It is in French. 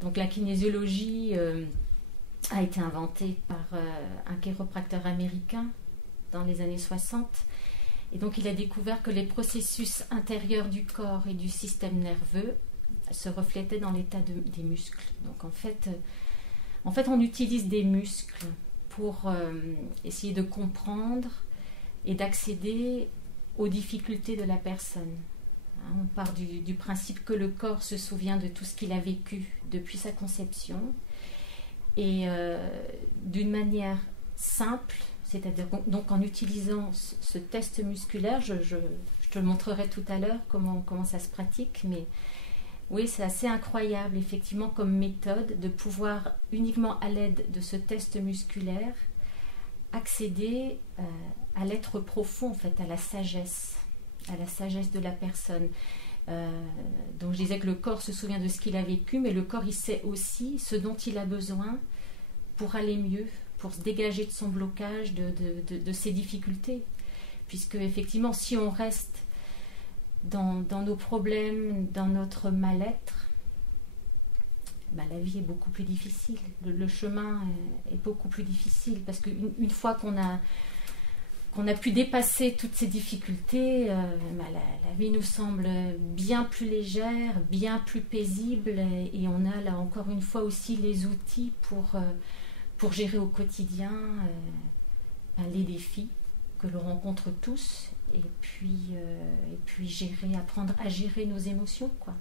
Donc la kinésiologie a été inventée par un chiropracteur américain dans les années 60. Et donc il a découvert que les processus intérieurs du corps et du système nerveux se reflétaient dans l'état des muscles. Donc en fait, on utilise des muscles pour essayer de comprendre et d'accéder aux difficultés de la personne. On part du principe que le corps se souvient de tout ce qu'il a vécu depuis sa conception et d'une manière simple, c'est-à-dire donc en utilisant ce test musculaire, je te le montrerai tout à l'heure comment ça se pratique, mais oui, c'est assez incroyable effectivement comme méthode de pouvoir uniquement à l'aide de ce test musculaire accéder à l'être profond, en fait, à la sagesse de la personne. Donc je disais que le corps se souvient de ce qu'il a vécu, mais le corps il sait aussi ce dont il a besoin pour aller mieux, pour se dégager de son blocage, de ses difficultés. Puisque effectivement, si on reste dans nos problèmes, dans notre mal-être, la vie est beaucoup plus difficile. Le chemin est beaucoup plus difficile parce qu'une fois qu'on a pu dépasser toutes ces difficultés, la vie nous semble bien plus légère, bien plus paisible et on a là encore une fois aussi les outils pour gérer au quotidien les défis que l'on rencontre tous et puis apprendre à gérer nos émotions, quoi.